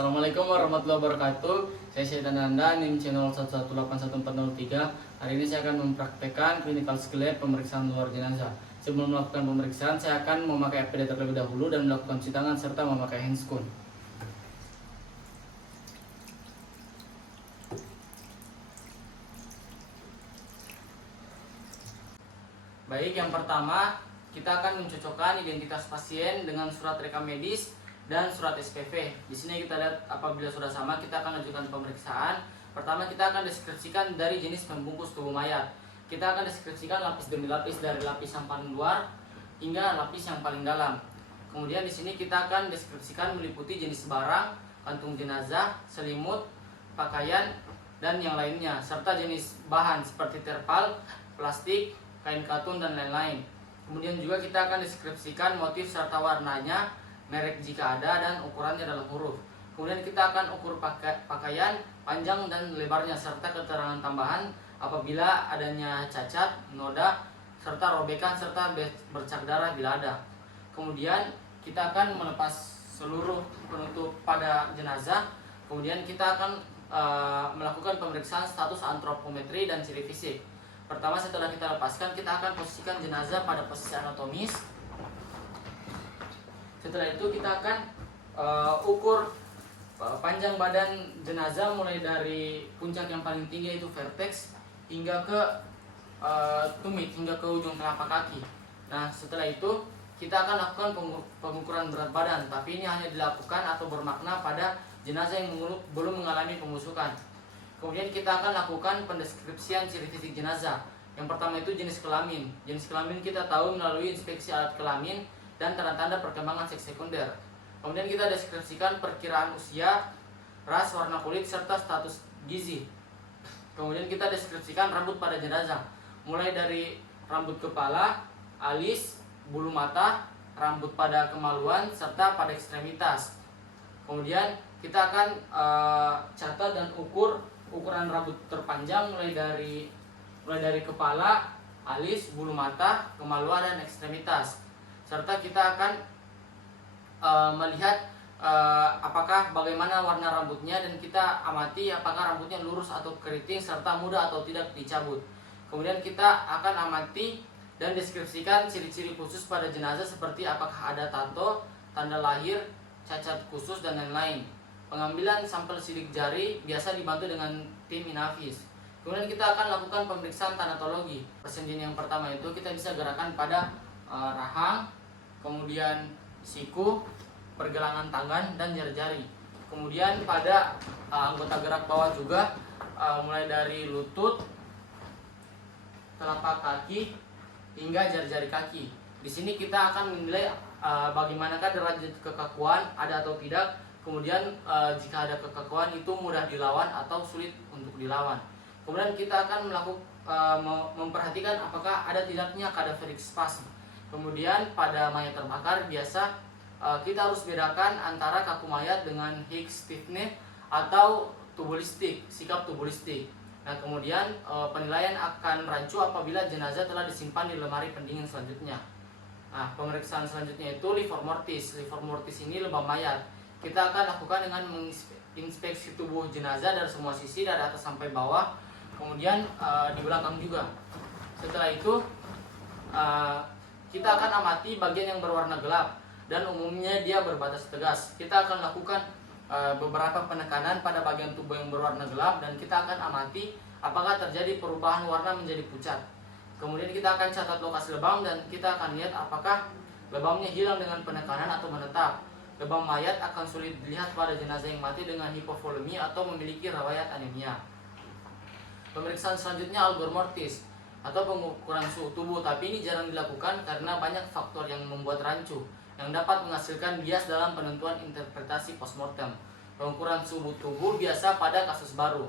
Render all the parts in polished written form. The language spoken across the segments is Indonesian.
Assalamualaikum warahmatullahi wabarakatuh. Saya Syaitan Anda, NIM channel 1181403. Hari ini saya akan mempraktekkan clinical skill lab pemeriksaan luar jenazah. Sebelum melakukan pemeriksaan, saya akan memakai APD terlebih dahulu dan melakukan cuci tangan serta memakai handscoon. Baik, yang pertama kita akan mencocokkan identitas pasien dengan surat rekam medis dan surat SPV. Di sini kita lihat apabila sudah sama, kita akan lanjutkan pemeriksaan. Pertama kita akan deskripsikan dari jenis pembungkus tubuh mayat. Kita akan deskripsikan lapis demi lapis dari lapis yang paling luar hingga lapis yang paling dalam. Kemudian di sini kita akan deskripsikan meliputi jenis barang, kantung jenazah, selimut, pakaian, dan yang lainnya, serta jenis bahan seperti terpal, plastik, kain katun, dan lain-lain. Kemudian juga kita akan deskripsikan motif serta warnanya, merek jika ada, dan ukurannya dalam huruf. Kemudian kita akan ukur pakaian, panjang dan lebarnya, serta keterangan tambahan apabila adanya cacat, noda, serta robekan, serta bercak darah bila ada. Kemudian kita akan melepas seluruh penutup pada jenazah. Kemudian kita akan melakukan pemeriksaan status antropometri dan ciri fisik. Pertama, setelah kita lepaskan, kita akan posisikan jenazah pada posisi anatomis. Setelah itu kita akan ukur panjang badan jenazah mulai dari puncak yang paling tinggi yaitu vertex hingga ke tumit, hingga ke ujung telapak kaki. Nah, setelah itu kita akan lakukan pengukuran berat badan, tapi ini hanya dilakukan atau bermakna pada jenazah yang belum mengalami pembusukan. Kemudian kita akan lakukan pendeskripsian ciri fisik jenazah. Yang pertama itu jenis kelamin. Jenis kelamin kita tahu melalui inspeksi alat kelamin dan tanda-tanda perkembangan seks sekunder. Kemudian kita deskripsikan perkiraan usia, ras, warna kulit, serta status gizi. Kemudian kita deskripsikan rambut pada jenazah, mulai dari rambut kepala, alis, bulu mata, rambut pada kemaluan, serta pada ekstremitas. Kemudian kita akan catat dan ukuran rambut terpanjang mulai dari kepala, alis, bulu mata, kemaluan, dan ekstremitas. Serta kita akan melihat apakah bagaimana warna rambutnya, dan kita amati apakah rambutnya lurus atau keriting, serta mudah atau tidak dicabut. Kemudian kita akan amati dan deskripsikan ciri-ciri khusus pada jenazah seperti apakah ada tato, tanda lahir, cacat khusus, dan lain-lain. Pengambilan sampel sidik jari biasa dibantu dengan tim Inavis. Kemudian kita akan lakukan pemeriksaan tanatologi. Persendian yang pertama itu kita bisa gerakan pada rahang, kemudian siku, pergelangan tangan, dan jari-jari. Kemudian pada anggota gerak bawah juga, mulai dari lutut, telapak kaki, hingga jari-jari kaki. Di sini kita akan menilai bagaimanakah derajat kekakuan, ada atau tidak. Kemudian jika ada kekakuan itu mudah dilawan atau sulit untuk dilawan. Kemudian kita akan memperhatikan apakah ada tidaknya cadaveric spasm. Kemudian pada mayat terbakar biasa kita harus bedakan antara kaku mayat dengan Hicks stiffness atau tubulistik, sikap tubulistik. Nah, kemudian penilaian akan rancu apabila jenazah telah disimpan di lemari pendingin selanjutnya. Nah, pemeriksaan selanjutnya itu livor mortis. Livor mortis ini lebam mayat. Kita akan lakukan dengan menginspeksi tubuh jenazah dari semua sisi, dari atas sampai bawah, kemudian di belakang juga. Setelah itu kita akan amati bagian yang berwarna gelap dan umumnya dia berbatas tegas. Kita akan lakukan beberapa penekanan pada bagian tubuh yang berwarna gelap dan kita akan amati apakah terjadi perubahan warna menjadi pucat. Kemudian kita akan catat lokasi lebam dan kita akan lihat apakah lebamnya hilang dengan penekanan atau menetap. Lebam mayat akan sulit dilihat pada jenazah yang mati dengan hipovolemi atau memiliki riwayat anemia. Pemeriksaan selanjutnya algor mortis atau pengukuran suhu tubuh, tapi ini jarang dilakukan karena banyak faktor yang membuat rancu yang dapat menghasilkan bias dalam penentuan interpretasi postmortem. Pengukuran suhu tubuh biasa pada kasus baru.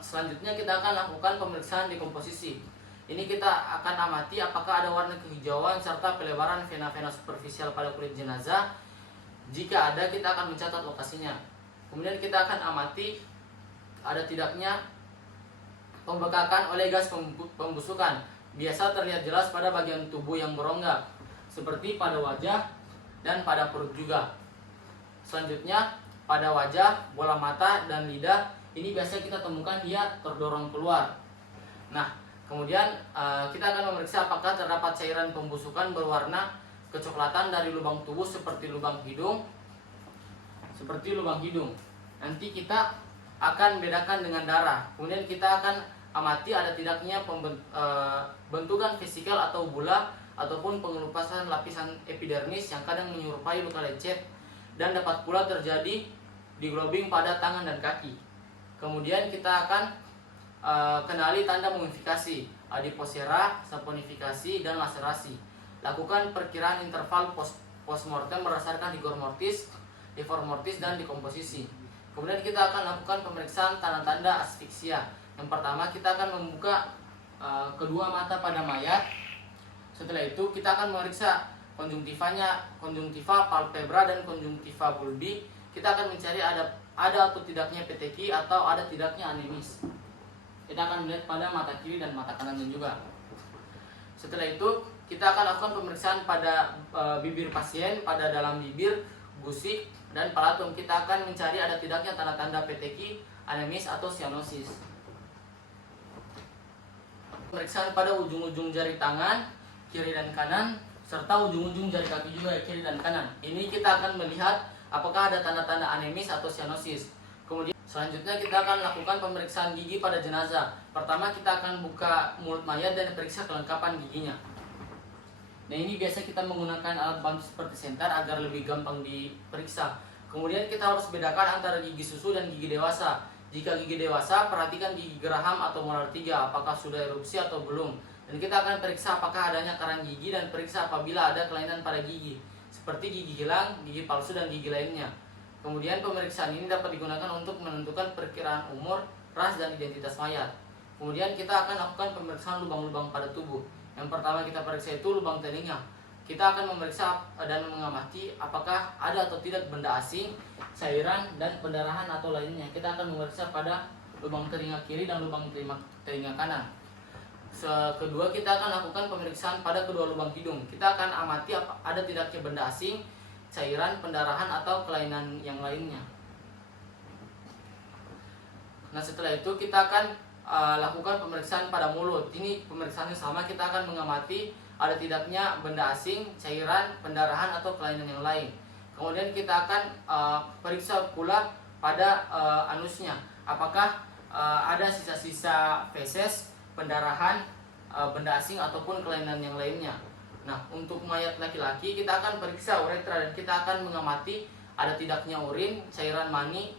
Selanjutnya kita akan lakukan pemeriksaan dekomposisi. Ini kita akan amati apakah ada warna kehijauan serta pelebaran vena-vena superficial pada kulit jenazah. Jika ada, kita akan mencatat lokasinya. Kemudian kita akan amati ada tidaknya pembekakan oleh gas pembusukan. Biasa terlihat jelas pada bagian tubuh yang berongga, seperti pada wajah dan pada perut juga. Selanjutnya pada wajah, bola mata, dan lidah. Ini biasa kita temukan dia terdorong keluar. Nah, kemudian kita akan memeriksa apakah terdapat cairan pembusukan berwarna kecoklatan dari lubang tubuh seperti lubang hidung. Nanti kita akan bedakan dengan darah. Kemudian kita akan amati ada tidaknya bentukan vesikal atau bula ataupun pengelupasan lapisan epidermis yang kadang menyerupai luka lecet dan dapat pula terjadi di globing pada tangan dan kaki. Kemudian kita akan kenali tanda mumifikasi, adiposera, saponifikasi, dan laserasi. Lakukan perkiraan interval postmortem berdasarkan rigor mortis, defor mortis, dan dekomposisi. Kemudian kita akan lakukan pemeriksaan tanda-tanda asfiksia. Yang pertama kita akan membuka kedua mata pada mayat. Setelah itu kita akan memeriksa konjungtiva palpebra dan konjungtiva bulbi. Kita akan mencari ada atau tidaknya peteki atau ada tidaknya anemis. Kita akan melihat pada mata kiri dan mata kanannya juga. Setelah itu kita akan lakukan pemeriksaan pada bibir pasien, pada dalam bibir, gusik, dan palatum. Kita akan mencari ada tidaknya tanda-tanda peteki, anemis, atau cyanosis. Pemeriksaan pada ujung-ujung jari tangan, kiri dan kanan, serta ujung-ujung jari kaki juga kiri dan kanan. Ini kita akan melihat apakah ada tanda-tanda anemis atau cyanosis. Kemudian selanjutnya kita akan lakukan pemeriksaan gigi pada jenazah. Pertama kita akan buka mulut mayat dan periksa kelengkapan giginya. Nah, ini biasa kita menggunakan alat bantu seperti senter agar lebih gampang diperiksa. Kemudian kita harus bedakan antara gigi susu dan gigi dewasa. Jika gigi dewasa, perhatikan gigi geraham atau molar 3 apakah sudah erupsi atau belum. Dan kita akan periksa apakah adanya karang gigi dan periksa apabila ada kelainan pada gigi, seperti gigi hilang, gigi palsu, dan gigi lainnya. Kemudian pemeriksaan ini dapat digunakan untuk menentukan perkiraan umur, ras, dan identitas mayat. Kemudian kita akan lakukan pemeriksaan lubang-lubang pada tubuh. Yang pertama kita periksa itu lubang telinga. Kita akan memeriksa dan mengamati apakah ada atau tidak benda asing, cairan, dan pendarahan atau lainnya. Kita akan memeriksa pada lubang telinga kiri dan lubang telinga kanan. Kedua kita akan lakukan pemeriksaan pada kedua lubang hidung. Kita akan amati ada tidaknya benda asing, cairan, pendarahan, atau kelainan yang lainnya. Nah, setelah itu kita akan lakukan pemeriksaan pada mulut. Ini pemeriksaannya sama, kita akan mengamati ada tidaknya benda asing, cairan, pendarahan, atau kelainan yang lain. Kemudian kita akan periksa pula pada anusnya. Apakah ada sisa-sisa feses, pendarahan, benda asing, ataupun kelainan yang lainnya. Nah, untuk mayat laki-laki kita akan periksa uretra dan kita akan mengamati ada tidaknya urin, cairan mani,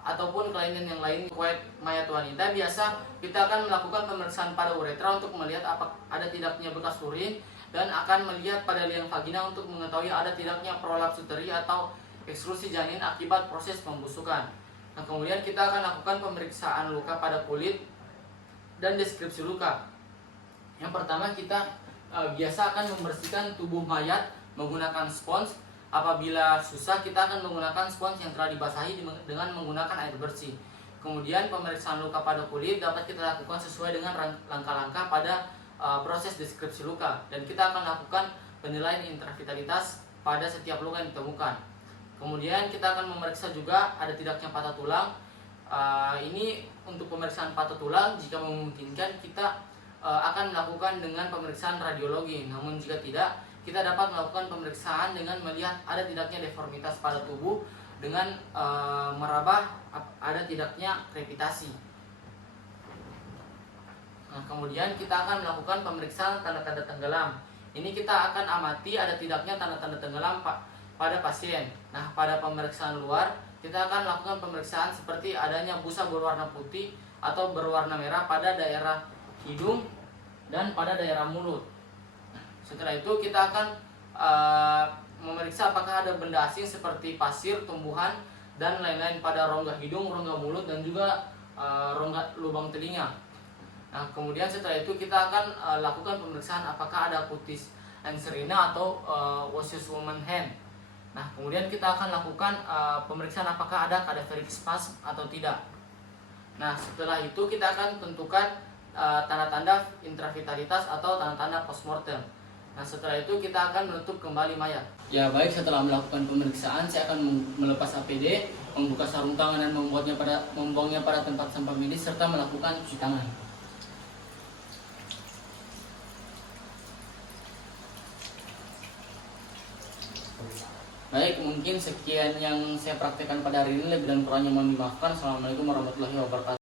ataupun kelainan yang lain. Mayat wanita biasa kita akan melakukan pemeriksaan pada uretra untuk melihat apakah ada tidaknya bekas urin, dan akan melihat pada liang vagina untuk mengetahui ada tidaknya prolaps uteri atau eksklusi janin akibat proses pembusukan. Nah, kemudian kita akan lakukan pemeriksaan luka pada kulit dan deskripsi luka. Yang pertama kita biasa akan membersihkan tubuh mayat menggunakan spons. Apabila susah kita akan menggunakan spons yang telah dibasahi dengan menggunakan air bersih. Kemudian pemeriksaan luka pada kulit dapat kita lakukan sesuai dengan langkah-langkah pada proses deskripsi luka, dan kita akan lakukan penilaian intravitalitas pada setiap luka yang ditemukan. Kemudian kita akan memeriksa juga ada tidaknya patah tulang. Ini untuk pemeriksaan patah tulang jika memungkinkan kita akan melakukan dengan pemeriksaan radiologi. Namun jika tidak, kita dapat melakukan pemeriksaan dengan melihat ada tidaknya deformitas pada tubuh dengan meraba ada tidaknya krepitasi. Nah, kemudian kita akan melakukan pemeriksaan tanda-tanda tenggelam. Ini kita akan amati ada tidaknya tanda-tanda tenggelam pada pasien. Nah, pada pemeriksaan luar kita akan melakukan pemeriksaan seperti adanya busa berwarna putih atau berwarna merah pada daerah hidung dan pada daerah mulut. Setelah itu kita akan memeriksa apakah ada benda asing seperti pasir, tumbuhan, dan lain-lain pada rongga hidung, rongga mulut, dan juga rongga lubang telinga. Nah, kemudian setelah itu kita akan lakukan pemeriksaan apakah ada cutis anserina atau osseous woman hand. Nah, kemudian kita akan lakukan pemeriksaan apakah ada cadaveric spasm atau tidak. Nah, setelah itu kita akan tentukan tanda-tanda intravitalitas atau tanda-tanda postmortem. Nah, setelah itu kita akan menutup kembali mayat. Ya baik, setelah melakukan pemeriksaan, saya akan melepas APD, membuka sarung tangan dan membuangnya pada tempat sampah medis serta melakukan cuci tangan. Baik, mungkin sekian yang saya praktekkan pada hari ini. Lebih dan kurangnya mohon dimaafkan. Assalamualaikum warahmatullahi wabarakatuh.